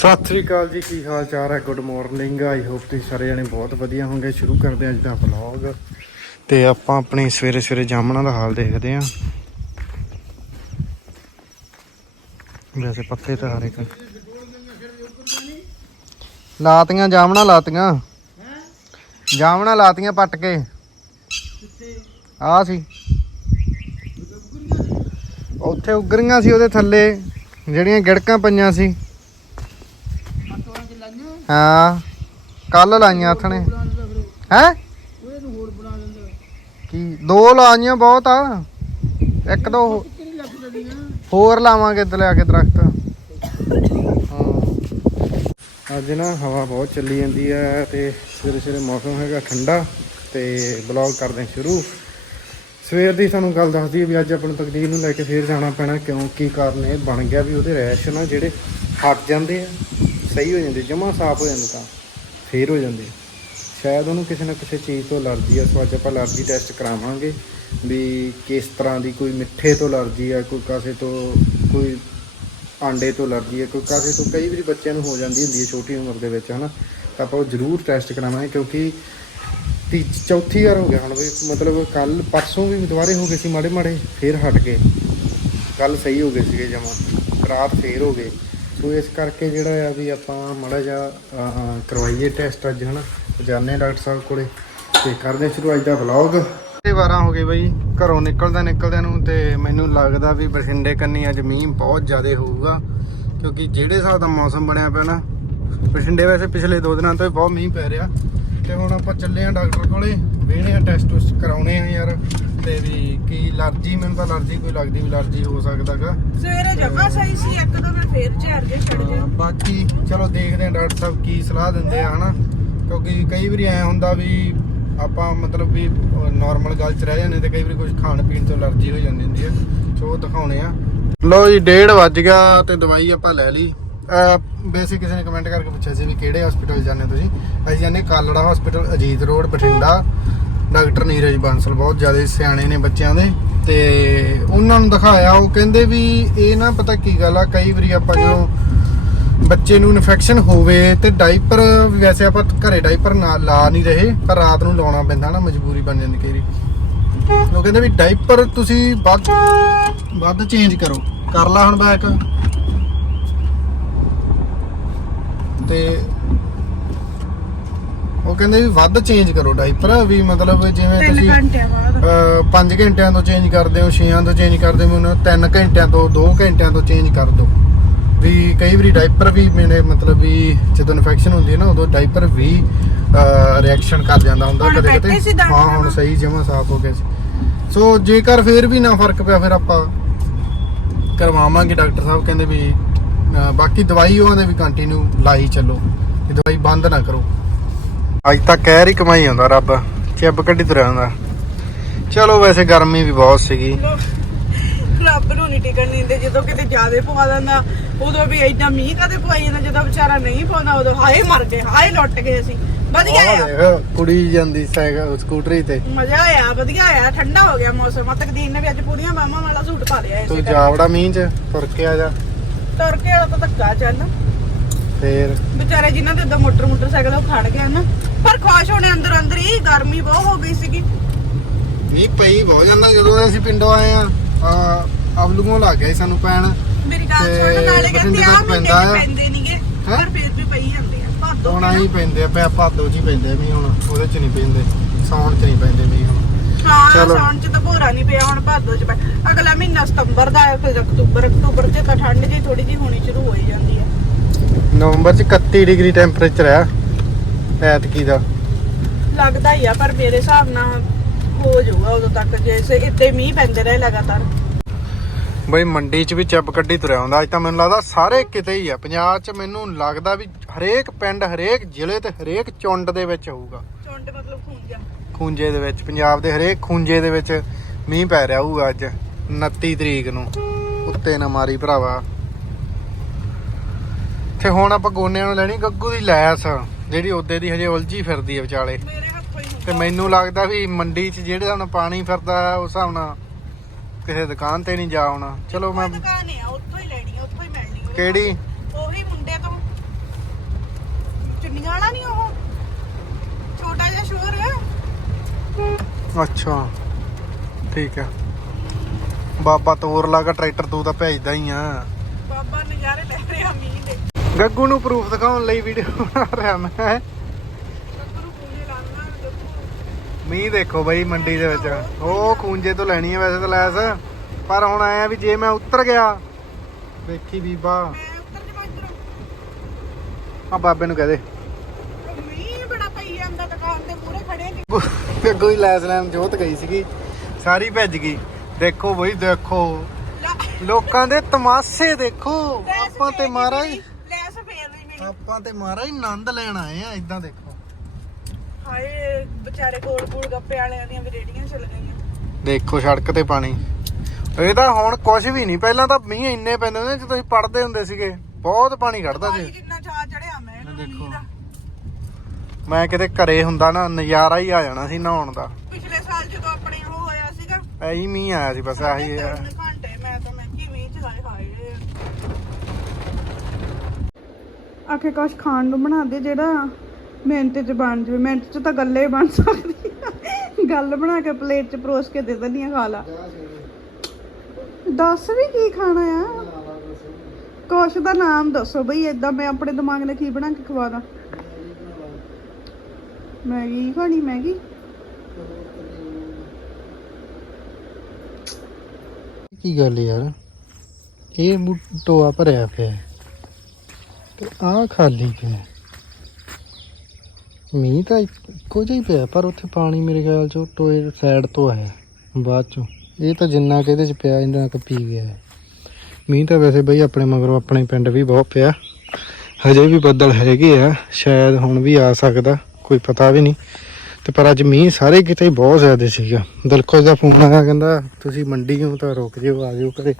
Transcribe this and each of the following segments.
ਸਤਿ ਸ੍ਰੀ ਅਕਾਲ ਜੀ, ਕੀ ਹਾਲ ਚਾਲ ਹੈ? ਗੁੱਡ ਮਾਰਨਿੰਗ ਆਈ ਹੋਪ ਤੁਸੀਂ ਸਾਰੇ ਜਣੇ ਬਹੁਤ ਵਧੀਆ ਹੋਵੋਗੇ ਸ਼ੁਰੂ ਕਰਦੇ ਹਾਂ ਅੱਜ ਦਾ ਵਲੌਗ ਤੇ ਆਪਾਂ ਆਪਣੇ ਸਵੇਰੇ ਸਵੇਰੇ ਜਾਮਣਾ ਦਾ ਹਾਲ ਦੇਖਦੇ ਹਾਂ। ਵੈਸੇ ਪੱਤੇ ਤਾਂ ਹਰ ਇੱਕ। ਲਾਤੀਆਂ, ਜਾਮਣਾ ਲਾਤੀਆਂ। ਜਾਮਣਾ ਲਾਤੀਆਂ ਪੱਟ ਕੇ। ਆ ਸੀ। ਉੱਥੇ ਉਗਰੀਆਂ ਸੀ ਉਹਦੇ ਥੱਲੇ, ਜਿਹੜੀਆਂ ਗਿੜਕਾਂ ਪਈਆਂ ਸੀ। ਹਾਂ। ਕੱਲ ਲਾਈਆਂ ਹੱਥ ਨੇ। ਹੈ? ਕੀ? ਦੋ ਲਾਈਆਂ ਬਹੁਤ ਆ। ਇੱਕ ਦੋ ਹੋਰ ਲਾਵਾਂਗੇ ਤੇ ਲਿਆ ਕੇ ਦਰਖਤ। ਹਾਂ। ਅੱਜ ਨਾ ਹਵਾ ਬਹੁਤ ਚੱਲੀ ਜਾਂਦੀ ਹੈ ਤੇ ਸਵੇਰੇ ਸਵੇਰੇ ਮੌਸਮ ਹੈਗਾ ਠੰਡਾ ਤੇ ਬਲੌਗ ਕਰਦੇ ਹਾਂ ਸ਼ੁਰੂ। ਸਵੇਰ ਦੀ ਤੁਹਾਨੂੰ ਗੱਲ ਦੱਸਦੀ ਵੀ ਅੱਜ ਆਪਣੀ ਤਕਦੀਰ ਨੂੰ ਲੈ ਕੇ ਫੇਰ ਜਾਣਾ ਪੈਣਾ ਕਿਉਂ? ਕੀ ਕਾਰਨ ਇਹ ਬਣ ਗਿਆ ਵੀ ਉਹਦੇ ਰੈਸ਼ ਨਾ ਜਿਹੜੇ ਹਟ ਜਾਂਦੇ ਆ। ਸਹੀ ਹੋ ਜਾਂਦੇ, ਜਮਾ ਸਾਫ਼ ਹੋ ਜਾਂਦੇ ਤਾਂ ਫੇਰ ਹੋ ਜਾਂਦੇ। ਸ਼ਾਇਦ ਉਹਨੂੰ ਕਿਸੇ ਨਾ ਕਿਸੇ ਚੀਜ਼ ਤੋਂ ਅਲਰਜੀ ਆ, ਸੋ ਅੱਜ ਆਪਾਂ ਅਲਰਜੀ ਟੈਸਟ ਕਰਾਵਾਂਗੇ ਵੀ ਕਿਸ ਤਰ੍ਹਾਂ ਦੀ ਕੋਈ ਮਿੱਠੇ ਤੋਂ ਅਲਰਜੀ ਆ, ਕੋਈ ਕਾਸੇ ਤੋਂ, ਕੋਈ ਆਂਡੇ ਤੋਂ ਅਲਰਜੀ ਹੈ ਕੋਈ ਕਾਸੇ ਤੋਂ ਕਈ ਵਾਰੀ ਬੱਚਿਆਂ ਨੂੰ ਹੋ ਜਾਂਦੀ ਹੁੰਦੀ ਹੈ ਛੋਟੀ ਉਮਰ ਦੇ ਵਿੱਚ, ਹਨਾ। ਤਾਂ ਆਪਾਂ ਉਹ ਜ਼ਰੂਰ ਟੈਸਟ ਕਰਾਵਾਂਗੇ ਕਿਉਂਕਿ ਤੀ, ਚੌਥੀ ਵਾਰ ਹੋ ਗਿਆ, ਹੁਣ ਵੀ ਮਤਲਬ ਕੱਲ ਪਰਸੋਂ ਵੀ ਦੁਬਾਰੇ ਹੋ ਗਏ ਸੀ ਮਾੜੇ ਮਾੜੇ, ਫੇਰ ਹਟ ਗਏ। ਕੱਲ ਸਹੀ ਹੋ ਗਏ ਸੀਗੇ ਜਮਾ, ਰਾਤ ਫੇਰ ਹੋ ਗਏ। ਸੋ ਇਸ ਕਰਕੇ ਜਿਹੜਾ ਆ ਵੀ ਆਪਾਂ ਮਾੜਾ ਜਿਹਾ ਕਰਵਾਈਏ ਟੈਸਟ ਅੱਜ, ਹਨਾ? ਜਾਣੇ ਡਾਕਟਰ ਸਾਹਿਬ ਕੋਲੇ। ਤੇ ਕਰਦੇ ਹਾਂ ਸ਼ੁਰੂ ਅੱਜ ਦਾ ਵਲੌਗ ਇਹ 12 ਹੋ ਗਏ ਬਈ, ਘਰੋਂ ਨਿਕਲਦਾ ਨਿਕਲਦਿਆਂ ਨੂੰ ਤੇ ਮੈਨੂੰ ਲੱਗਦਾ ਵੀ ਬਠਿੰਡੇ ਕੰਨੀ ਅੱਜ ਮੀਂਹ ਬਹੁਤ ਜ਼ਿਆਦਾ ਹੋਊਗਾ। ਕਿਉਂਕਿ ਜਿਹੜੇ ਹਿਸਾਬ ਦਾ ਮੌਸਮ ਬਣਿਆ ਪਿਆ ਨਾ, ਬਠਿੰਡੇ ਵੈਸੇ ਪਿਛਲੇ 2 ਦਿਨਾਂ ਤੋਂ ਹੀ ਬਹੁਤ ਮੀਂਹ ਪੈ ਰਿਹਾ। ਤੇ ਹੁਣ ਆਪਾਂ ਚੱਲੇ ਆ ਡਾਕਟਰ ਕੋਲੇ ਵੇਹਣੇ ਆ ਟੈਸਟ ਟੁਸਟ ਕਰਾਉਣੇ ਆ ਯਾਰ। ਤੇ ਵੀ ਕੀ ਅਲਰਜੀ ਮੈਨੂੰ ਤਾਂ ਅਲਰਜੀ ਕੋਈ ਲੱਗਦੀ ਵੀ ਅਲਰਜੀ ਹੋ ਸਕਦਾਗਾ ਸਵੇਰੇ ਜਮਾ ਸਹੀ ਸੀ ਇੱਕ ਦੋ ਦਿਨ ਫੇਰ ਝੜ ਜੇ ਛੜ ਜੇ ਬਾਕੀ ਚਲੋ ਦੇਖਦੇ ਆ ਡਾਕਟਰ ਸਾਹਿਬ ਕੀ ਸਲਾਹ ਦਿੰਦੇ ਆ ਹਨਾ। ਕਿਉਂਕਿ ਕਈ ਵਾਰੀ ਐ ਹੁੰਦਾ ਵੀ ਆਪਾਂ ਮਤਲਬ ਵੀ ਨਾਰਮਲ ਗੱਲ ਚ ਰਹਿ ਜਾਂਦੇ ਤੇ ਕਈ ਵਾਰੀ ਕੁਝ ਖਾਣ ਪੀਣ ਤੋਂ ਅਲਰਜੀ ਹੋ ਜਾਂਦੀ ਹੁੰਦੀ ਹੈ ਸੋ ਦਿਖਾਉਣੇ ਆ। ਲੋ ਜੀ 1:30 ਵੱਜ ਗਿਆ ਤੇ ਦਵਾਈ ਆਪਾਂ ਲੈ ਲਈ। ਬੇਸਿਕ ਕਿਸੇ ਨੇ ਕਮੈਂਟ ਕਰਕੇ ਪੁੱਛਿਆ ਸੀ ਵੀ ਕਿਹੜੇ ਹਸਪੀਟਲ ਜਾਂਦੇ ਤੁਸੀਂ? ਅਸੀਂ ਜਾਂਦੇ Kalra hospital Ajit road Bathinda. Doctor Neeraj Bansal ਬਹੁਤ ਜ਼ਿਆਦਾ ਸਿਆਣੇ ਨੇ ਬੱਚਿਆਂ ਦੇ ਤੇ ਉਹਨਾਂ ਨੂੰ ਦਿਖਾਇਆ, ਉਹ ਕਹਿੰਦੇ ਵੀ ਇਹ ਨਾ ਪਤਾ ਕੀ ਗੱਲ ਆ, ਕਈ ਵਾਰੀ ਆਪਾਂ ਜਦੋਂ ਬੱਚੇ ਨੂੰ ਇਨਫੈਕਸ਼ਨ ਹੋਵੇ ਤੇ ਡਾਈਪਰ ਵੈਸੇ ਆਪਾਂ ਘਰੇ ਡਾਈਪਰ ਨਾ ਲਾ ਨਹੀਂ ਰਹੇ, ਪਰ ਰਾਤ ਨੂੰ ਲਾਉਣਾ ਪੈਂਦਾ ਨਾ ਮਜਬੂਰੀ ਬਣ ਜਾਂਦੀ ਕਈ ਵਾਰੀ। ਉਹ ਕਹਿੰਦੇ ਵੀ ਡਾਈਪਰ ਤੁਸੀਂ ਵੱਧ ਵੱਧ ਚੇਂਜ ਕਰੋ, ਕਰ ਲਾ ਹੁਣ ਬੈਕ ਤੇ ਉਹ ਕਹਿੰਦੇ ਵੀ ਵੱਧ ਚੇਂਜ ਕਰੋ ਡਾਈਪਰ ਵੀ ਮਤਲਬ ਜਿਵੇਂ ਤੁਸੀਂ ਘੰਟਿਆਂ ਬਾਅਦ। 5 ਘੰਟਿਆਂ ਤੋਂ ਚੇਂਜ ਕਰਦੇ ਹੋ 6 ਤੋਂ ਚੇਂਜ ਕਰਦੇ ਹੋ ਉਹਨਾਂ 3 ਘੰਟਿਆਂ ਤੋਂ 2 ਘੰਟਿਆਂ ਤੋਂ ਚੇਂਜ ਕਰ ਦਿਓ। ਵੀ ਕਈ ਵਾਰੀ ਡਾਈਪਰ ਵੀ ਮੇਰੇ ਮਤਲਬ ਵੀ ਜਦੋਂ ਇਨਫੈਕਸ਼ਨ ਹੁੰਦੀ ਹੈ ਨਾ ਉਦੋਂ ਡਾਈਪਰ ਵੀ ਰਿਐਕਸ਼ਨ ਕਰ ਜਾਂਦਾ ਹੁੰਦਾ ਕਦੇ ਕਦੇ ਹਾਂ ਹੁਣ? ਸਹੀ ਜਮਾ ਸਾਫ਼ ਹੋ ਗਿਆ ਸੀ। ਸੋ ਜੇਕਰ ਫੇਰ ਵੀ ਨਾ ਫ਼ਰਕ ਪਿਆ ਫਿਰ ਆਪਾਂ ਕਰਵਾਵਾਂਗੇ ਡਾਕਟਰ ਸਾਹਿਬ ਕਹਿੰਦੇ ਵੀ ਬਾਕੀ ਦਵਾਈ ਉਹਨਾਂ ਦੇ ਵੀ ਕੰਟੀਨਿਊ ਲਾਈ ਚੱਲੋ। ਇਹ ਦਵਾਈ ਬੰਦ ਨਾ ਕਰੋ। ਅੱਜ ਤੱਕ ਕਹਿ ਰਹੀ ਕਮਾਈ ਆਉਂਦਾ ਰੱਬ। ਚਿੱਬ ਕੱਢੀ ਤੁਰਿਆ ਹੁੰਦਾ ਚਲੋ ਵੈਸੇ ਗਰਮੀ ਵੀ ਬਹੁਤ ਸੀਗੀ। ਰੱਬ ਨੂੰ ਨਹੀਂ ਟਿਕਣ ਦਿੰਦੇ ਜਦੋਂ ਕਿਤੇ ਜ਼ਿਆਦੇ ਪਵਾ ਦਿੰਦਾ ਉਦੋਂ ਵੀ ਐਡਾ ਮੀਂਹ ਕਦੇ ਪਵਾਈ ਜਾਂਦਾ ਜਦੋਂ ਵਿਚਾਰਾ ਨਹੀਂ ਪਾਉਂਦਾ ਉਦੋਂ ਹਾਏ ਮਰ ਗਏ ਹਾਏ ਲੁੱਟ ਗਏ ਅਸੀਂ। ਵਧੀਆ ਆਹ ਆ। ਦੇਖ ਕੁੜੀ ਜਾਂਦੀ ਸਾਈਕਲ ਸਕੂਟਰੀ ਤੇ। ਮਜ਼ਾ ਆਇਆ ਵਧੀਆ ਠੰਡਾ ਹੋ ਗਿਆ ਮੌਸਮ। ਆ ਤਕਦੀਰ ਨੇ ਵੀ ਅੱਜ ਪੂਰੀਆਂ ਬਾਹਾਂ ਵਾਲਾ ਸੂਟ ਪਾ ਲਿਆ ਤੂੰ ਇਸੇ ਕਰਕੇ। ਜਾਵੜਾ ਮੀਂਹ ਚ ਤੁਰ ਕੇ ਆ ਜਾ। ਤੁਰ ਕੇ ਵਾਲਾ ਤਾਂ ਧੱਕਾ ਚੱਲ। ਫੇਰ। ਵਿਚਾਰੇ ਜਿਨ੍ਹਾਂ ਦੇ ਉਦੋਂ ਮੋਟਰ ਮੋਟਰਸਾਈਕਲ ਉਹ ਖੜ ਗਏ ਨਾ। ਪਰ ਖੁਸ਼ ਹੋਣੇ ਅੰਦਰ ਅੰਦਰ ਹੀ ਗਰਮੀ ਬਹੁਤ ਹੋ ਗਈ ਸੀਗੀ। ਮੀਂਹ ਪਈ ਬਹੁਤ ਜਾਂਦਾ ਜਦੋਂ ਅਸੀਂ ਪਿੰਡੋਂ ਆਏ ਆ। ਆ ਅਬਲੂਗੋਂ ਲੱਗ ਗਿਆ ਸੀ ਸਾਨੂੰ ਪੈਣ। ਮੇਰੀ ਗੱਲ ਸੁਣ ਨਾਲੇ ਕਹਿੰਦੇ ਆ। ਮਹੀਨੇ ਪੈਂਦਾ ਨਹੀਂਗੇ ਪਰ ਫਿਰ ਵੀ ਪਈ ਜਾਂਦੇ ਆ। ਭਾਦੋ ਹੁਣ ਹੀ ਪੈਂਦੇ ਆ ਪਿਆ ਭਾਦੋ ਹੀ ਪੈਂਦੇ ਮੀਂਹ ਹੁਣ ਉਹਦੇ ਚ ਨਹੀਂ ਪੈਂਦੇ। ਸਾਉਣ ਚ ਨਹੀਂ ਪੈਂਦੇ ਮੀਂਹ ਹੁਣ। ਹਾਂ ਚਲੋ। ਸਾਉਣ ਚ ਤਾਂ ਭੋਰਾ ਨਹੀਂ ਪਿਆ ਹੁਣ ਭਾਦੋ ਚ ਪੈ ਅਗਲਾ ਮਹੀਨਾ ਸਤੰਬਰ ਦਾ ਹੈ ਫਿਰ ਅਕਤੂਬਰ ਅਕਤੂਬਰ ਚ ਤਾਂ ਠੰਡ ਜੀ ਥੋੜੀ ਜੀ ਹੋਣੀ ਸ਼ੁਰੂ ਹੋ ਹੀ ਜਾਂਦੀ ਹੈ ਨਵੰਬਰ ਚ 31 ਡਿਗਰੀ ਟੈਂਪਰੇਚਰ ਆ। ਐਤਕੀ ਦਾ। ਲੱਗਦਾ ਹੀ ਆ ਪਰ ਮੇਰੇ ਹਿਸਾਬ ਨਾਲ ਹੋ ਜਾਊਗਾ ਉਦੋਂ ਤੱਕ ਜੇ ਇੱਥੇ ਮੀਂਹ ਪੈਂਦੇ ਰਹੇ ਲਗਾਤਾਰ। ਬਈ ਮੰਡੀ 'ਚ ਵੀ ਚੱਬ ਕੱਢੀ ਤੁਰਿਆ ਹੁੰਦਾ। ਅੱਜ ਤਾਂ ਮੈਨੂੰ ਲੱਗਦਾ ਸਾਰੇ ਕਿਤੇ ਹੀ ਆ। ਪੰਜਾਬ 'ਚ ਮੈਨੂੰ ਲੱਗਦਾ ਵੀ ਹਰੇਕ ਪਿੰਡ ਹਰੇਕ ਜ਼ਿਲ੍ਹੇ ਤੇ ਹਰੇਕ ਚੁੰਡ ਦੇ ਵਿੱਚ ਹੋਊਗਾ। ਚੁੰਡ ਮਤਲਬ ਖੂੰਜਾ। ਖੂੰਜੇ ਦੇ ਵਿੱਚ ਪੰਜਾਬ ਦੇ ਹਰੇਕ ਖੂੰਜੇ ਦੇ ਵਿੱਚ ਮੀਂਹ ਪੈ ਰਿਹਾ ਹੋਊਗਾ ਅੱਜ 29 ਤਰੀਕ ਨੂੰ। ਉੱਤੇ ਨਾ ਮਾਰੀ ਭਰਾਵਾ। ਤੇ ਹੁਣ ਆਪਾਂ ਗੋਨਿਆਂ ਨੂੰ ਲੈਣੀ ਗੱਗੂ ਦੀ ਲੈਸ। ਜਿਹੜੀ ਉਹਦੇ ਦੀ ਹਜੇ ਉਲਝੀ ਫਿਰਦੀ ਹੈ ਵਿਚਾਲੇ। ਮੇਰੇ ਹੱਥੋਂ ਹੀ ਤੇ ਮੈਨੂੰ ਲੱਗਦਾ ਵੀ ਮੰਡੀ 'ਚ ਜਿਹੜੇ ਨਾਲ ਪਾਣੀ ਫਿਰਦਾ ਉਸ ਹਿਸਾਬ ਨਾਲ ਕਿਸੇ ਦੁਕਾਨ ਤੇ ਨਹੀਂ ਜਾ ਆਉਣਾ। ਚਲੋ ਮੈਂ ਦੁਕਾਨ ਆ ਉੱਥੋਂ ਹੀ ਲੈਣੀ ਆ ਉੱਥੋਂ ਹੀ ਮਿਲਣੀ ਆ। ਕਿਹੜੀ? ਉਹੀ ਮੁੰਡੇ ਤੋਂ। ਚੁੰਨੀਆਂ ਵਾਲਾ ਨਹੀਂ ਉਹ? ਛੋਟਾ ਜਿਹਾ ਸ਼ੋਰ ਅੱਛਾ। ਠੀਕ ਹੈ ਬਾਬਾ ਤੋਰ ਲਾਗਾ ਟਰੈਕਟਰ ਤੂੰ ਤਾਂ ਭੇਜਦਾ ਹੀ ਆ। ਬਾਬਾ ਨਜ਼ਾਰੇ ਲੈ ਰਿਹਾ ਗੱਗੂ ਨੂੰ ਪ੍ਰੂਫ ਦਿਖਾਉਣ ਲਈ ਵੀਡੀਓ ਬਣਾ ਰਿਹਾ ਮੈਂ। ਮੀਂਹ ਦੇਖੋ ਬਈ ਮੰਡੀ ਦੇ ਵਿੱਚ। ਉਹ ਖੂੰਜੇ ਤੋਂ ਲੈਣੀ ਹੈ ਵੈਸੇ ਤਾਂ ਲੈਸ। ਪਰ ਹੁਣ ਆਇਆ ਵੀ ਜੇ ਮੈਂ ਉੱਤਰ ਗਿਆ ਵੇਖੀ ਬੀਬਾ। ਆ ਬਾਬੇ ਨੂੰ ਕਹਦੇ ਮੀਂਹ ਬੜਾ ਪਈ ਜਾਂਦਾ ਦੁਕਾਨ ਤੇ ਪੂਰੇ ਖੜੇ ਨੇ ਹੀ ਲੈਸ ਲੈਣ ਜੋਤ ਗਈ ਸੀਗੀ। ਸਾਰੀ ਭੱਜ ਗਈ। ਦੇਖੋ ਬਈ ਦੇਖੋ। ਲੋਕਾਂ ਦੇ ਤਮਾਸ਼ੇ ਦੇਖੋ। ਆਪਾਂ ਤੇ ਮਹਾਰਾਜ ਨਹੀਂ ਮਿਲੀ, ਲੈਸ ਫੇਰ ਨਹੀਂ ਮਿਲੀ ਆਪਾਂ ਤੇ ਮਹਾਰਾਜ ਆਨੰਦ ਲੈਣ ਆਏ ਆ ਇਦਾਂ ਦੇਖੋ। ਹਾਏ ਵਿਚਾਰੇ ਕੋਲ ਕੋਲ ਗੱਪੇ ਵਾਲਿਆਂ ਦੀਆਂ ਵੀ ਰੇੜੀਆਂ ਚੱਲ ਗਈਆਂ। ਦੇਖੋ ਸੜਕ ਤੇ ਪਾਣੀ। ਇਹ ਤਾਂ ਹੁਣ ਕੁਝ ਵੀ ਨਹੀਂ ਪਹਿਲਾਂ ਤਾਂ ਮੀਂਹ ਇੰਨੇ ਪੈਂਦੇ ਨੇ ਜਦੋਂ ਅਸੀਂ ਪੜਦੇ ਹੁੰਦੇ ਸੀਗੇ। ਬਹੁਤ ਪਾਣੀ ਖੜਦਾ ਭਾਈ ਸੀ ਜਿੰਨਾ ਚਾਹ ਚੜਿਆ ਮੈਂ ਇਹਨੂੰ ਦੇਖੋ। ਮੀਂਹ ਦਾ। ਮੈਂ ਕਿਤੇ ਘਰੇ ਹੁੰਦਾ ਨਾ ਨਜ਼ਾਰਾ ਹੀ ਆ ਜਾਣਾ ਸੀ ਨਹਾਉਣ ਦਾ। ਪਿਛਲੇ ਸਾਲ ਜਦੋਂ ਆਪਣੇ ਉਹ ਹੋਇਆ ਸੀਗਾ। ਐਹੀ ਮੀਂਹ ਆਇਆ ਸੀ ਬਸ ਆਹੀ ਆ। ਤਿੰਨ ਘੰਟੇ ਮੈਂ ਤਾਂ ਮੈਂ ਕੀ ਮੀਂਹ ਚ ਹਾਏ ਹਾਏ ਆਖੇ ਕੁਛ ਖਾਣ ਨੂੰ ਬਣਾ ਦੇ ਜਿਹੜਾ ਮਿੰਟ ਚ ਬਣ ਜਾਵੇ। ਮਿੰਟ ਚ ਤਾਂ ਗੱਲੇ ਬਣ ਸਕਦੀ ਆ। ਗੱਲ ਬਣਾ ਕੇ ਪਲੇਟ ਚ ਪਰੋਸ ਕੇ ਦੇ ਦਿੰਦੀ ਆ, ਖਾ ਲਾ। ਦੱਸ ਵੀ ਕੀ ਖਾਣਾ ਆ? ਕੁਛ ਦਾ ਨਾਮ ਦੱਸੋ ਬਈ, ਏਦਾਂ ਮੈਂ ਆਪਣੇ ਦਿਮਾਗ ਨਾਲ ਕੀ ਬਣਾ ਕੇ ਖਵਾਦਾ ਮੈਗੀ ਖਾਣੀ, ਮੈਗੀ? ਕੀ ਗੱਲ ਯਾਰ? ਇਹ ਬੁ- ਭਰਿਆ ਪਿਆ। ਹੈ ਤੇ ਆਹ ਖਾਲੀ ਪਿਆ। ਮੀਂਹ ਤਾਂ ਇੱਕੋ ਜਿਹਾ ਹੀ ਪਿਆ, ਪਰ ਉੱਥੇ ਪਾਣੀ ਮੇਰੇ ਖਿਆਲ 'ਚੋਂ ਟੋਏ ਸਾਈਡ ਤੋਂ ਆਇਆ ਬਾਅਦ ਚੋਂ। ਇਹ ਤਾਂ ਜਿੰਨਾ ਕਿ ਇਹਦੇ ਚ ਪਿਆ, ਇੰਨਾ ਕੁ ਪੀ ਗਿਆ ਹੈ। ਮੀਂਹ ਤਾਂ ਵੈਸੇ ਬਈ ਆਪਣੇ ਮਗਰੋਂ ਆਪਣੇ ਪਿੰਡ ਵੀ ਬਹੁਤ ਪਿਆ। ਹਜੇ ਵੀ ਬੱਦਲ ਹੈਗੇ ਆ, ਸ਼ਾਇਦ ਹੁਣ ਵੀ ਆ ਸਕਦਾ, ਕੋਈ ਪਤਾ ਵੀ ਨਹੀਂ। ਤੇ ਪਰ ਅੱਜ ਮੀਂਹ ਸਾਰੇ ਕਿਤੇ ਬਹੁਤ ਜ਼ਿਆਦਾ ਸੀਗਾ। ਦਿਲਖੁਸ਼ ਦਾ ਫੋਨ ਆਇਆ, ਕਹਿੰਦਾ, ਤੁਸੀਂ ਮੰਡੀ ਹੋ ਤਾਂ ਰੁਕ ਜਿਓ, ਆ ਜਿਓ ਘਰੇ।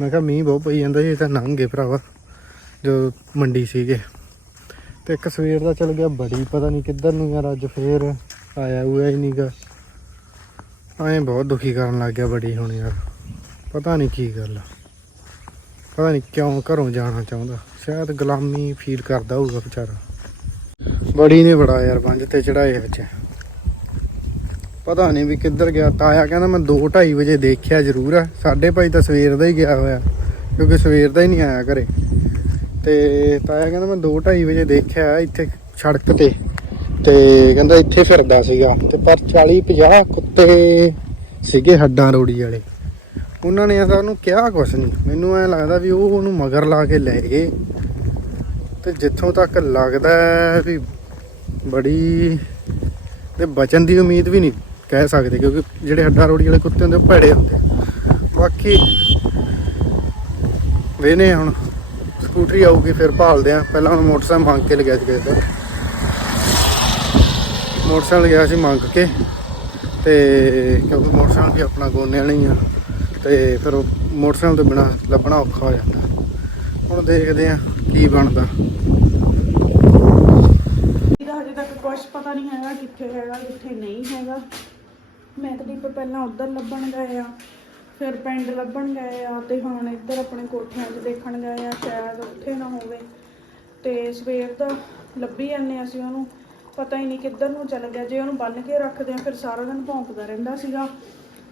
ਮੈਂ ਕਿਹਾ, ਮੀਂਹ ਬਹੁਤ ਪਈ ਜਾਂਦਾ ਜੀ ਇਹ ਤਾਂ ਲੰਘ ਗਏ ਭਰਾਵਾ। ਜੋ ਮੰਡੀ ਸੀਗੇ। ਤੇ ਇੱਕ ਸਵੇਰ ਦਾ ਚਲ ਗਿਆ ਬੜੀ, ਪਤਾ ਨਹੀਂ ਕਿੱਧਰ ਨੂੰ ਯਾਰ ਅੱਜ ਫੇਰ ਆਇਆ ਹੋਇਆ ਹੀ ਨਹੀਂਗਾ ਐਂ ਬਹੁਤ ਦੁਖੀ ਕਰਨ ਲੱਗ ਗਿਆ ਬੜੀ ਹੁਣ ਯਾਰ। ਪਤਾ ਨਹੀਂ ਕੀ ਗੱਲ ਪਤਾ ਨਹੀਂ ਕਿਉਂ ਘਰੋਂ ਜਾਣਾ ਚਾਹੁੰਦਾ। ਸ਼ਾਇਦ ਗੁਲਾਮੀ ਫੀਲ ਕਰਦਾ ਹੋਊਗਾ ਵਿਚਾਰਾ। ਬੜੀ ਨੇ ਬੜਾ ਯਾਰ ਪੰਜ ਤੇ ਚੜਾਏ ਵਿੱਚ। ਪਤਾ ਨਹੀਂ ਵੀ ਕਿੱਧਰ ਗਿਆ। ਤਾਇਆ ਕਹਿੰਦਾ ਮੈਂ 2:30 ਵਜੇ ਦੇਖਿਆ ਜ਼ਰੂਰ ਆ। ਸਾਡੇ ਭਾਈ ਤਾਂ ਸਵੇਰ ਦਾ ਹੀ ਗਿਆ ਹੋਇਆ। ਕਿਉਂਕਿ ਸਵੇਰ ਦਾ ਹੀ ਨਹੀਂ ਆਇਆ ਘਰੇ। ਤੇ ਤਾਇਆ ਕਹਿੰਦਾ ਮੈਂ 2:30 ਵਜੇ ਦੇਖਿਆ ਇੱਥੇ ਸੜਕ ਤੇ ਤੇ ਕਹਿੰਦਾ ਇੱਥੇ ਫਿਰਦਾ ਸੀਗਾ, ਤੇ ਪਰ 40 50 ਕੁੱਤੇ ਸੀਗੇ ਹੱਡਾਂ ਰੋੜੀ ਵਾਲੇ। ਉਹਨਾਂ ਨੇ ਸਾਨੂੰ ਕਿਹਾ ਕੁਛ ਨਹੀਂ ਮੈਨੂੰ ਐ ਲੱਗਦਾ ਵੀ ਉਹ ਉਹਨੂੰ ਮਗਰ ਲਾ ਕੇ ਲੈ ਗਏ। ਤੇ ਜਿੱਥੋਂ ਤੱਕ ਲੱਗਦਾ ਵੀ ਬੜੀ ਤੇ ਬਚਨ ਦੀ ਉਮੀਦ ਵੀ ਨਹੀਂ ਕਹਿ ਸਕਦੇ, ਕਿਉਂਕਿ ਜਿਹੜੇ ਹੱਡਾਂ ਰੋੜੀ ਵਾਲੇ ਕੁੱਤੇ ਹੁੰਦੇ ਉਹ ਭੈੜੇ ਹੁੰਦੇ। ਬਾਕੀ ਵੇਨੇ ਹੁਣ। ਸਕੂਟਰੀ ਆਊਗੀ, ਫਿਰ ਭਾਲਦੇ ਆ। ਪਹਿਲਾਂ ਹੁਣ ਮੋਟਰਸਾਈਕਲ ਮੰਗ ਕੇ ਲਗਿਆ ਸੀ ਕਿਸੇ ਮੋਟਰਸਾਈਕਲ ਗਿਆ ਸੀ ਮੰਗ ਕੇ, ਤੇ ਕਿਉਂਕਿ ਮੋਟਰਸਾਈਕਲ ਵੀ ਆਪਣਾ ਗੋਨੇ ਵਾਲਾ ਆ, ਤੇ ਫਿਰ ਮੋਟਰਸਾਈਕਲ ਤੋਂ ਬਿਨਾ ਲੱਭਣਾ ਔਖਾ ਹੋ ਜਾਂਦਾ। ਹੁਣ ਦੇਖਦੇ ਆ ਕੀ ਬਣਦਾ। ਹਜੇ ਤੱਕ ਕੁਝ ਪਤਾ ਨਹੀਂ ਹੈਗਾ ਕਿੱਥੇ ਹੈਗਾ, ਕਿੱਥੇ ਨਹੀਂ ਹੈਗਾ। ਮੈਂ ਤਾਂ ਦੀਪ ਪਹਿਲਾਂ ਉੱਧਰ ਲੱਭਣ ਗਏ ਆ। ਫਿਰ ਪਿੰਡ ਲੱਭਣ ਗਏ ਆ ਤੇ ਹੁਣ ਇੱਧਰ ਆਪਣੇ ਕੋਠਿਆਂ 'ਚ ਦੇਖਣ ਗਏ ਆ ਸ਼ਾਇਦ ਉੱਥੇ ਨਾ ਹੋਵੇ। ਤੇ ਸਵੇਰ ਦਾ ਲੱਭੀ ਜਾਂਦੇ ਅਸੀਂ ਉਹਨੂੰ। ਪਤਾ ਹੀ ਨਹੀਂ ਕਿੱਧਰ ਨੂੰ ਚਲ ਗਿਆ। ਜੇ ਉਹਨੂੰ ਬੰਨ ਕੇ ਰੱਖਦੇ ਆ ਫਿਰ ਸਾਰਾ ਦਿਨ ਭੌਂਕਦਾ ਰਹਿੰਦਾ ਸੀਗਾ।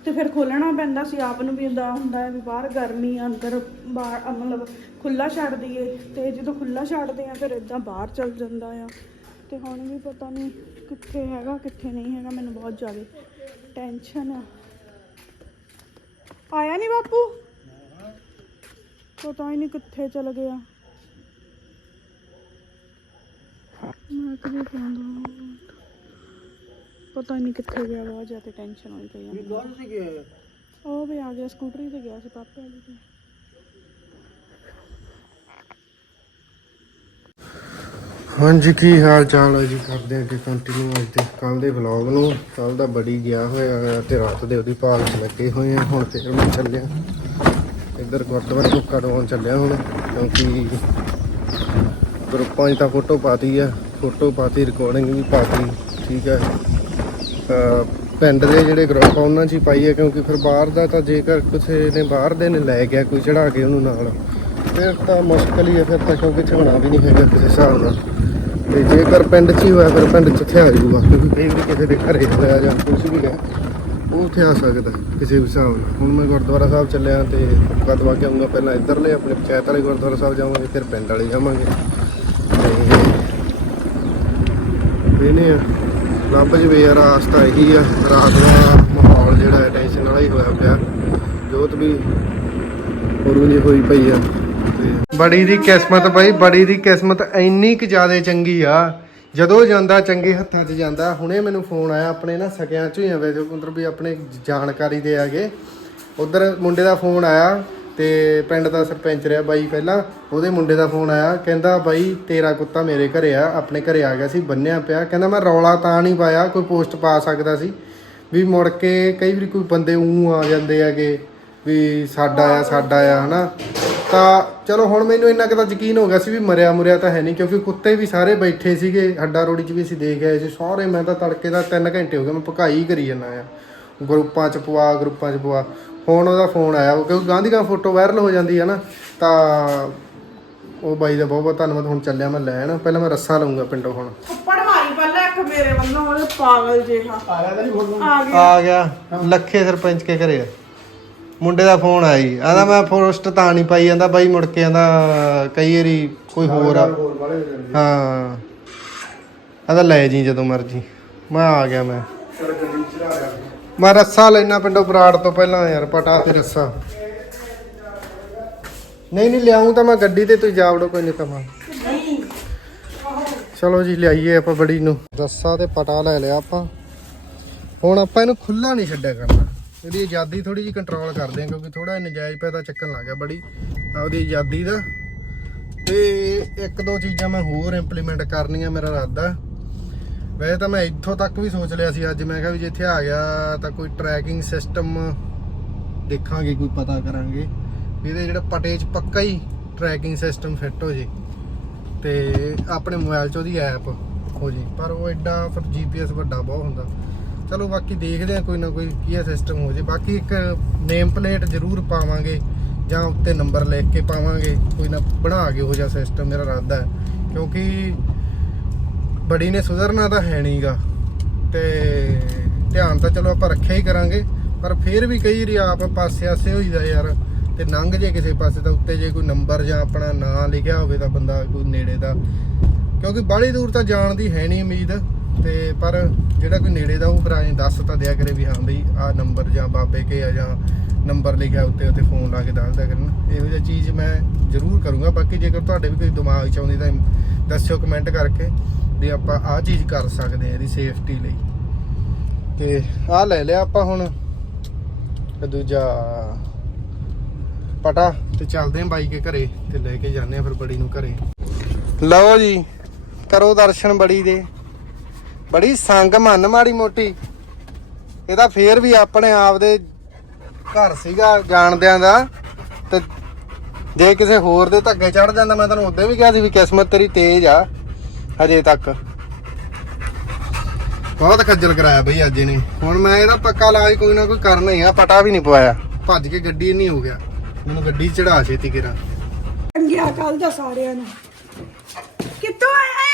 ਤੇ ਫਿਰ ਖੋਲਣਾ ਪੈਂਦਾ ਸੀ ਆਪ ਨੂੰ ਵੀ ਇਦਾਂ ਹੁੰਦਾ ਹੈ ਵੀ ਬਾਹਰ ਗਰਮੀ ਆ, ਅੰਦਰ ਬਾਹਰ ਮਤਲਬ ਖੁੱਲਾ ਛੱਡ ਦਈਏ। ਤੇ ਜਦੋਂ ਖੁੱਲਾ ਛੱਡਦੇ ਆ ਫਿਰ ਇਦਾਂ ਬਾਹਰ ਚਲ ਜਾਂਦਾ ਆ। ਤੇ ਹੁਣ ਵੀ ਪਤਾ ਨਹੀਂ ਕਿੱਥੇ ਹੈਗਾ ਕਿੱਥੇ ਨਹੀਂ ਹੈਗਾ। ਮੈਨੂੰ ਬਹੁਤ ਜ਼ਿਆਦਾ ਟੈਨਸ਼ਨ ਆ। ਆਇਆ ਨਹੀਂ ਬਾਪੂ ਪਤਾ ਹੀ ਨਹੀਂ ਕਿੱਥੇ ਚਲ ਗਿਆ ਮੈਂ ਕਦੇ ਪਾਉਂਦਾ ਪਤਾ ਹੀ ਨਹੀਂ ਕਿੱਥੇ ਗਿਆ ਬਹੁਤ ਜ਼ਿਆਦਾ ਟੈਨਸ਼ਨ ਹੋਈ ਪਈ ਆ ਉਹ ਵੀ ਆ ਗਿਆ ਸਕੂਟਰੀ ਤੇ ਗਿਆ ਸੀ ਪਾਪੇ ਵਾਲੀ ਤੇ ਹਾਂਜੀ, ਕੀ ਹਾਲ ਚਾਲ ਹੈ ਜੀ? ਕਰਦੇ ਹਾਂ ਕਿ ਕੰਟੀਨਿਊ ਅੱਜ ਦੇ ਕੱਲ ਦੇ ਵਲੌਗ ਨੂੰ। ਕੱਲ ਦਾ ਬੜੀ ਗਿਆ ਹੋਇਆ ਹੈ ਤੇ ਰਾਤ ਦੇ ਉਹਦੀ ਭਾਲ 'ਚ ਲੱਗੇ ਹੋਏ ਆ। ਹੁਣ ਫਿਰ ਮੈਂ ਚੱਲਿਆ। ਇੱਧਰ ਗੁਰਦੁਆਰੇ ਕੁੱਕਾ ਡੋਨ ਚੱਲਿਆ ਹੁਣ, ਕਿਉਂਕਿ ਗਰੁੱਪਾਂ 'ਚ ਤਾਂ ਫੋਟੋ ਪਾਤੀ ਆ। ਫੋਟੋ ਪਾਤੀ ਰਿਕਾਰਡਿੰਗ ਵੀ ਪਾਤੀ, ਠੀਕ ਹੈ ਪਿੰਡ ਦੇ ਜਿਹੜੇ ਗਰੁੱਪ ਆ, ਉਹਨਾਂ 'ਚ ਹੀ ਪਾਈ ਹੈ ਕਿਉਂਕਿ ਫਿਰ ਬਾਹਰ ਦਾ ਤਾਂ ਜੇਕਰ ਕਿਸੇ ਨੇ ਬਾਹਰ ਦੇ ਨੇ ਲੈ ਗਿਆ, ਕੋਈ ਚੜਾ ਕੇ ਉਹਨੂੰ ਨਾਲ, ਫਿਰ ਤਾਂ ਮੁਸ਼ਕਲ ਹੀ ਹੈ ਫਿਰ ਤਾਂ ਕਿਉਂਕਿ ਝਗਣਾ ਵੀ ਨਹੀਂ ਹੈਗਾ ਕਿਸੇ ਹਿਸਾਬ ਨਾਲ। ਤੇ ਜੇਕਰ ਪਿੰਡ 'ਚ ਹੀ ਹੋਇਆ ਫਿਰ ਪਿੰਡ 'ਚ ਇੱਥੇ ਆ ਜਾਊਗਾ। ਕਿਉਂਕਿ ਕਈ ਵਾਰੀ ਕਿਸੇ ਦੇ ਘਰੇ ਹੋਇਆ ਜਾਂ ਕੁਝ ਵੀ ਹੈ, ਉਹ ਉੱਥੇ ਆ ਸਕਦਾ ਕਿਸੇ ਵੀ ਹਿਸਾਬ ਨਾਲ। ਹੁਣ ਮੈਂ ਗੁਰਦੁਆਰਾ ਸਾਹਿਬ ਚੱਲਿਆ ਤੇ ਕਦਵਾ ਕੇ ਆਉਂਗਾ ਪਹਿਲਾਂ ਇੱਧਰਲੇ, ਆਪਣੇ ਪੰਚਾਇਤ ਵਾਲੇ ਗੁਰਦੁਆਰਾ ਸਾਹਿਬ ਜਾਵਾਂਗੇ, ਫਿਰ ਪਿੰਡ ਵਾਲੇ ਜਾਵਾਂਗੇ। ਤੇ ਇਹਨੇ ਰੱਬ ਜਵੇ ਯਾਰ ਆਸਤਾ ਇਹੀ ਆ, ਰਾਤ ਦਾ ਮਾਹੌਲ ਜਿਹੜਾ ਹੈ ਟੈਨਸ਼ਨ ਵਾਲਾ ਹੀ ਹੋਇਆ ਪਿਆ। ਜੋਤ ਵੀ ਹੋਰੂ ਜੀ ਹੋਈ ਪਈ ਆ। ਬੜੀ ਦੀ ਕਿਸਮਤ ਬਾਈ, ਬੜੀ ਦੀ ਕਿਸਮਤ ਇੰਨੀ ਕੁ ਜ਼ਿਆਦਾ ਚੰਗੀ ਆ। ਜਦੋਂ ਜਾਂਦਾ ਚੰਗੇ ਹੱਥਾਂ 'ਚ ਜਾਂਦਾ, ਹੁਣੇ ਮੈਨੂੰ ਫੋਨ ਆਇਆ ਆਪਣੇ ਨਾ ਸਕਿਆਂ ਚੋਂ ਹੀ ਆ ਵੈਸੇ ਮਤਲਬ ਵੀ ਆਪਣੇ ਜਾਣਕਾਰੀ ਦੇ ਆਗੇ। ਉਧਰ ਮੁੰਡੇ ਦਾ ਫੋਨ ਆਇਆ ਤੇ ਪਿੰਡ ਦਾ ਸਰਪੰਚ ਰਿਹਾ ਬਾਈ ਪਹਿਲਾਂ, ਉਹਦੇ ਮੁੰਡੇ ਦਾ ਫੋਨ ਆਇਆ, ਕਹਿੰਦਾ ਬਾਈ ਤੇਰਾ ਕੁੱਤਾ ਮੇਰੇ ਘਰੇ ਆ, ਆਪਣੇ ਘਰੇ ਆ ਗਿਆ ਸੀ, ਬੰਨਿਆ ਪਿਆ। ਕਹਿੰਦਾ ਮੈਂ ਰੌਲਾ ਤਾਂ ਨਹੀਂ ਪਾਇਆ, ਕੋਈ ਪੋਸਟ ਪਾ ਸਕਦਾ ਸੀ। ਵੀ ਮੁੜ ਕੇ ਕਈ ਵਾਰੀ ਕੋਈ ਬੰਦੇ ਉਂ ਆ ਜਾਂਦੇ ਹੈਗੇ। ਵੀ ਸਾਡਾ ਆ ਸਾਡਾ ਆ ਹਨਾ? ਤਾਂ ਚਲੋ ਹੁਣ ਮੈਨੂੰ ਇੰਨਾ ਕੁ ਤਾਂ ਯਕੀਨ ਹੋ ਗਿਆ ਸੀ ਵੀ ਮਰਿਆ ਮੁਰਿਆ ਤਾਂ ਹੈ ਨਹੀਂ ਕਿਉਂਕਿ ਕੁੱਤੇ ਵੀ ਸਾਰੇ ਬੈਠੇ ਸੀਗੇ ਹੱਡਾ ਰੋੜੀ 'ਚ ਵੀ ਅਸੀਂ ਦੇਖ ਆਏ ਸੀ। ਸਾਰੇ ਮੈਂ ਤਾਂ ਤੜਕੇ ਦਾ 3 ਘੰਟੇ ਹੋ ਗਏ ਮੈਂ ਭਕਾਈ ਕਰੀ ਜਾਂਦਾ ਆ। ਗਰੁੱਪਾਂ 'ਚ ਪਵਾ ਗਰੁੱਪਾਂ 'ਚ ਪਵਾ। ਹੁਣ ਉਹਦਾ ਫੋਨ ਆਇਆ ਉਹ ਕਿਉਂਕਿ ਗਾਂਧੀ ਕਾ ਫੋਟੋ ਵਾਇਰਲ ਹੋ ਜਾਂਦੀ ਹੈ ਨਾ ਤਾਂ ਉਹ ਬਾਈ ਦਾ ਬਹੁਤ ਬਹੁਤ ਧੰਨਵਾਦ ਹੁਣ ਚੱਲਿਆ ਮੈਂ ਲੈਣ। ਪਹਿਲਾਂ ਮੈਂ ਰੱਸਾ ਲਊਂਗਾ ਪਿੰਡੋਂ ਹੁਣ। ਉੱਪਰ ਮਾਰੀ ਪੱਲੇ ਅੱਖ ਮੇਰੇ ਵੱਲੋਂ ਉਹ ਪਾਗਲ ਜਿਹਾ। ਆ ਗਿਆ। ਆ ਗਿਆ। ਲੱਖੇ ਸਰਪੰਚ ਕੇ ਘਰੇ ਆ। ਮੁੰਡੇ ਦਾ ਫੋਨ ਆਇਆ ਜੀ। ਆਂਦਾ ਮੈਂ ਪੋਸਟ ਤਾਂ ਨਹੀਂ ਪਾਈ ਜਾਂਦਾ ਬਾਈ ਮੁੜ ਕੇ ਆਂਦਾ ਕਈ ਵਾਰੀ ਕੋਈ ਹੋਰ ਆ। ਹਾਂ ਆਂਦਾ ਲੈ ਜੀ ਜਦੋਂ ਮਰਜ਼ੀ। ਮੈਂ ਆ ਗਿਆ ਮੈਂ। ਮੈਂ ਰੱਸਾ ਲੈਣਾ ਪਿੰਡੋਂ ਬਰਾੜ ਤੋਂ ਪਹਿਲਾਂ ਯਾਰ ਪਟਾ ਤੇ ਰੱਸਾ। ਨਹੀਂ ਨਹੀਂ ਲਿਆਉਂ ਤਾਂ ਮੈਂ ਗੱਡੀ ਤੇ ਤੁਸੀਂ ਜਾਵੜੋ ਕੋਈ ਨਹੀਂ ਕਮਾ ਚਲੋ ਜੀ ਲਿਆਈਏ ਆਪਾਂ ਬੜੀ ਨੂੰ। ਰੱਸਾ ਤੇ ਪਟਾ ਲੈ ਲਿਆ ਆਪਾਂ। ਹੁਣ ਆਪਾਂ ਇਹਨੂੰ ਖੁੱਲਾ ਨਹੀਂ ਛੱਡਿਆ ਕਰਨਾ। ਇਹਦੀ ਆਜ਼ਾਦੀ ਥੋੜੀ ਜਿਹੀ ਕੰਟਰੋਲ ਕਰਦੇ ਆ ਕਿਉਂਕਿ ਥੋੜਾ ਨਜਾਇਜ਼ ਪੈਦਾ ਚੱਕਣ ਲੱਗ ਗਿਆ ਬੜੀ ਆਪਦੀ ਆਜ਼ਾਦੀ ਦਾ। ਤੇ ਇੱਕ ਦੋ ਚੀਜ਼ਾਂ ਮੈਂ ਹੋਰ ਇੰਪਲੀਮੈਂਟ ਕਰਨੀਆਂ ਮੇਰਾ ਇਰਾਦਾ। ਵੈਸੇ ਤਾਂ ਮੈਂ ਇੱਥੋਂ ਤੱਕ ਵੀ ਸੋਚ ਲਿਆ ਸੀ ਅੱਜ। ਮੈਂ ਕਿਹਾ ਵੀ ਜੇ ਇੱਥੇ ਆ ਗਿਆ ਤਾਂ ਕੋਈ ਟਰੈਕਿੰਗ ਸਿਸਟਮ ਦੇਖਾਂਗੇ, ਕੋਈ ਪਤਾ ਕਰਾਂਗੇ। ਵੀ ਇਹਦੇ ਜਿਹੜਾ ਪਟੇ 'ਚ ਪੱਕਾ ਹੀ ਟਰੈਕਿੰਗ ਸਿਸਟਮ ਫਿੱਟ ਹੋ ਜੇ। ਤੇ ਆਪਣੇ ਮੋਬਾਈਲ 'ਚ ਉਹਦੀ ਐਪ ਹੋ ਜੇ। ਪਰ ਉਹ ਐਡਾ ਫਿਰ ਜੀਪੀਐਸ ਵੱਡਾ ਬਹੁਤ ਹੁੰਦਾ। ਚਲੋ ਬਾਕੀ ਦੇਖਦੇ ਆ ਕੋਈ ਨਾ ਕੋਈ ਕੀ ਸਿਸਟਮ ਹੋ ਜੇ। ਬਾਕੀ ਇੱਕ ਨੇਮ ਪਲੇਟ ਜ਼ਰੂਰ ਪਾਵਾਂਗੇ ਜਾਂ ਉੱਤੇ ਨੰਬਰ ਲਿਖ ਕੇ ਪਾਵਾਂਗੇ। ਕੋਈ ਨਾ ਬਣਾ ਕੇ ਹੋ ਜਾ ਸਿਸਟਮ ਮੇਰਾ ਇਰਾਦਾ ਹੈ। ਕਿਉਂਕਿ ਬੜੀ ਨੇ ਸੁਧਰਨਾ ਤਾਂ ਹੈ ਨਹੀਂਗਾ ਤੇ ਧਿਆਨ ਤਾਂ ਚਲੋ ਆਪਾਂ ਰੱਖਿਆ ਹੀ ਕਰਾਂਗੇ। ਪਰ ਫਿਰ ਵੀ ਕਈ ਵਾਰੀ ਆਪ ਪਾਸੇ ਆਸੇ ਹੋਈਦਾ ਯਾਰ। ਤੇ ਲੰਘ ਜੇ ਕਿਸੇ ਪਾਸੇ ਤਾਂ ਉੱਤੇ ਜੇ ਕੋਈ ਨੰਬਰ ਜਾਂ ਆਪਣਾ ਨਾਂ ਲਿਖਿਆ ਹੋਵੇ ਤਾਂ ਬੰਦਾ ਕੋਈ ਨੇੜੇ ਦਾ। ਕਿਉਂਕਿ ਬਾਹਲੀ ਦੂਰ ਤਾਂ ਜਾਣ ਦੀ ਹੈ ਨਹੀਂ ਉਮੀਦ। ਤੇ ਪਰ ਜਿਹੜਾ ਕੋਈ ਨੇੜੇ ਦਾ ਉਹ ਭਰਾ ਐਂ ਦੱਸ ਤਾਂ ਦਿਆ ਕਰੇ ਵੀ ਹਾਂ ਬਈ ਆਹ ਨੰਬਰ ਜਾਂ ਬਾਬੇ ਕੇ ਆ ਜਾਂ ਨੰਬਰ ਲਿਖਿਆ ਉੱਤੇ ਉੱਤੇ ਫੋਨ ਲਾ ਕੇ ਦੱਸ ਦਿਆ ਕਰਨ। ਇਹੋ ਜਿਹੀ ਚੀਜ਼ ਮੈਂ ਜ਼ਰੂਰ ਕਰੂੰਗਾ। ਬਾਕੀ ਜੇਕਰ ਤੁਹਾਡੇ ਵੀ ਕੋਈ ਦਿਮਾਗ 'ਚ ਆਉਂਦੀ ਤਾਂ ਦੱਸਿਓ ਕਮੈਂਟ ਕਰਕੇ ਵੀ ਆਪਾਂ ਆਹ ਚੀਜ਼ ਕਰ ਸਕਦੇ ਆ ਇਹਦੀ ਸੇਫਟੀ ਲਈ। ਤੇ ਆਹ ਲੈ ਲਿਆ ਆਪਾਂ ਹੁਣ ਦੂਜਾ ਪਟਾ ਤੇ ਚੱਲਦੇ ਆਂ ਬਾਈ ਕੇ ਘਰੇ ਤੇ ਲੈ ਕੇ ਜਾਂਦੇ ਆ ਫਿਰ ਬੜੀ ਨੂੰ ਘਰੇ। ਲਓ ਜੀ, ਕਰੋ ਦਰਸ਼ਨ ਬੜੀ ਦੇ। ਬੜੀ ਸੰਗ ਮੰਨ ਮਾੜੀ ਮੋਟੀ। ਇਹਦਾ ਫੇਰ ਵੀ ਆਪਣੇ ਆਪ ਦੇ ਘਰ ਸੀਗਾ ਜਾਣਦਿਆਂ ਦਾ। ਤੇ ਜੇ ਕਿਸੇ ਹੋਰ ਦੇ ਧੱਗੇ ਚੜ ਜਾਂਦਾ, ਮੈਂ ਤੁਹਾਨੂੰ ਉਦੋਂ ਵੀ ਕਿਹਾ ਸੀ ਵੀ ਕਿਸਮਤ ਤੇਰੀ ਤੇਜ਼ ਆ, ਹਜੇ ਤੱਕ। ਬਹੁਤ ਖੱਜਲ ਕਰਾਇਆ ਬਈ ਅੱਜ ਇਹਨੇ। ਹੁਣ ਮੈਂ ਇਹਦਾ ਪੱਕਾ ਇਲਾਜ ਕੋਈ ਨਾ ਕੋਈ ਕਰਨਾ ਹੀ ਆ, ਪਟਾ ਵੀ ਨਹੀਂ ਪਵਾਇਆ। ਭੱਜ ਕੇ ਗੱਡੀ ਨਹੀਂ ਹੋ ਗਿਆ। ਮੈਨੂੰ ਗੱਡੀ ਚੜਾ ਛੇਤੀ ਕਿਰਾ। ਗਿਆ ਕੱਲ ਦਾ ਸਾਰਿਆਂ ਨੂੰ। ਕਿੱਥੋਂ ਆਇਆ ਹੈ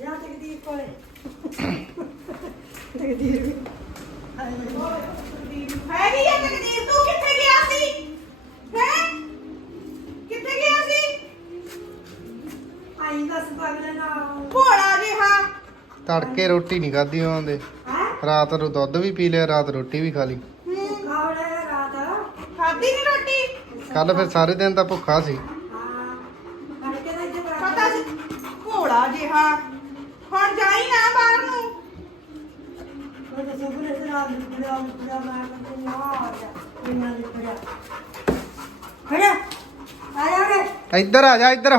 ਯਾ ਤਕਦੀਰ ਕੋਲੇ ਤਕਦੀਰ ਹੈ ਕੀ ਹੈ ਤਕਦੀਰ ਤੂੰ ਕਿੱਥੇ ਗਿਆ ਸੀ ਹੈ ਕਿੱਥੇ ਗਿਆ ਸੀ ਆਈ ਦੱਸ ਬਗਲੇ ਨਾਲ ਭੋਲਾ ਜਿਹਾ ਤੜਕੇ ਰੋਟੀ ਨਹੀਂ ਖਾਧੀ ਉਹਨਾਂ ਦੇ। ਰਾਤ ਨੂੰ ਦੁੱਧ ਵੀ ਪੀ ਲਿਆ ਰਾਤ ਰੋਟੀ ਵੀ ਖਾ ਲਈ। ਖਾਵੜੇ ਰਾਤ ਖਾਦੀ ਨਹੀਂ ਰੋਟੀ? ਕੱਲ ਫਿਰ ਸਾਰੇ ਦਿਨ ਤਾਂ ਭੁੱਖਾ ਸੀ। ਹਾਂ ਤੜਕੇ ਦਾ ਇੱਥੇ ਪਤਾ ਸੀ ਭੋਲਾ ਜਿਹਾ। ਹੁਣ ਜਾਈ ਨਾ ਬਾਹਰ ਨੂੰ। ਉਹ ਤਾਂ ਸੁਬਰੇ ਤੇ ਰਾਤ ਨੂੰ ਬੜਾ ਬੜਾ ਮਾਰ ਕੇ ਨਾ ਆ ਜਾ ਇਹਨਾਂ ਨੇ ਫੜਿਆ ਫੜਿਆ ਆਇਆ ਵੇ ਇੱਧਰ ਆ ਜਾ ਇੱਧਰ